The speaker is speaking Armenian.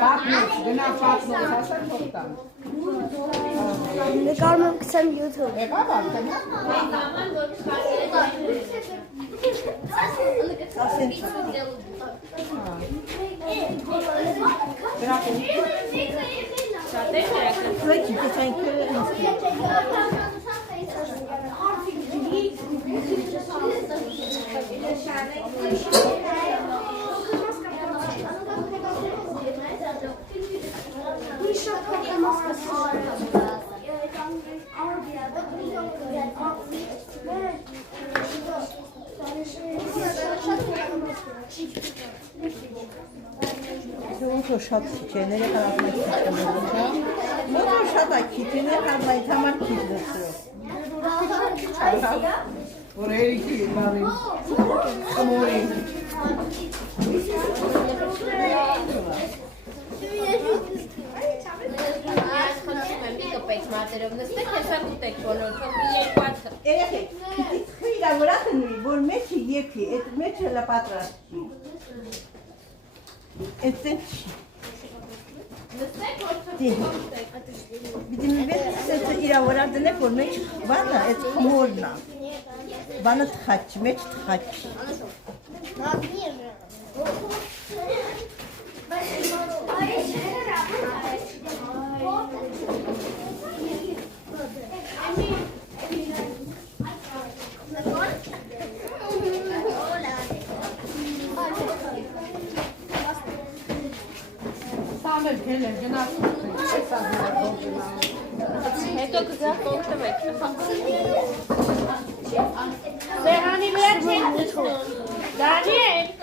Պատմոց, գնա պատմոց, ասա թողտան։ Նկարում եմ գցեմ YouTube։ Եղավ արդեն։ Շատ քիչ է, ներեք արածմայք քիչ է մոտոր։ Մոտոր շատ է քիչ է, ներեք արածմայք համար քիչ դրսրով։ Որ երիքի բարին, կմորին։ Երեխեք, քիչ իրավորատ նույն, որ մեջը եփի, այդ մեջը լապատրաստի։ Էստեն չի։ Պիտի մի վեց իրավորատ դնեք, որ մեջ վանը, այդ խմորն է։ Վանը թխաչ, մեջ թխաչ։ Սամել կել եմ, գնացում ենք, չես աղնար Հետո կգա կողտեմ եք։ Սեղանի վրա չեք դստում։ Դանիել